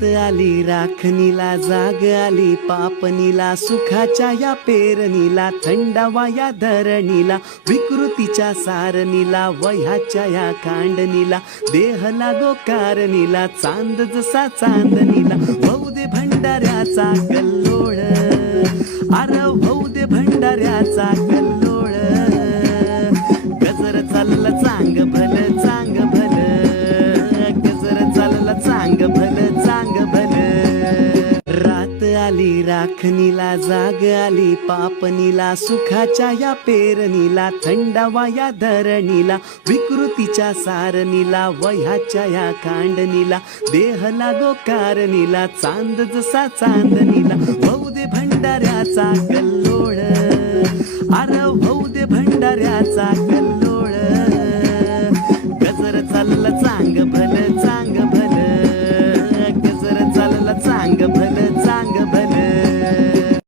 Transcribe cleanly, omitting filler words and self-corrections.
रात आली राखणीला, जाग आली पापणीला, सुखाच्या या पेरणीला, थंडावा या धरणीला, विकृतीच्या सारणीला, वह्याच्या या कांडणीला, देह लागो कारणीला, चांद जसा चांदणीला, होऊ दे भंडाऱ्याचा कल्लोळ, अर होऊ दे भंडाऱ्याचा कल्लोळ, गजर चालला चांग भल चांग भल, गजर चालला चांग भल चांग भल. रात आली राखणीला, जाग आली पापणीला, सुखाच्या या पेरणीला, थंडावा या धरणीला, विकृतीच्या सारणीला, वह्याच्या या कांडणीला, देह लागो कारणीला, चांद जसा चांदणीला, होऊ दे भंडाऱ्याचा कल्लोळ, अर होऊ दे भंडाऱ्याचा कल्लोळ, गजर चालला चांग भल चांग भल, गजर चालला चांग भल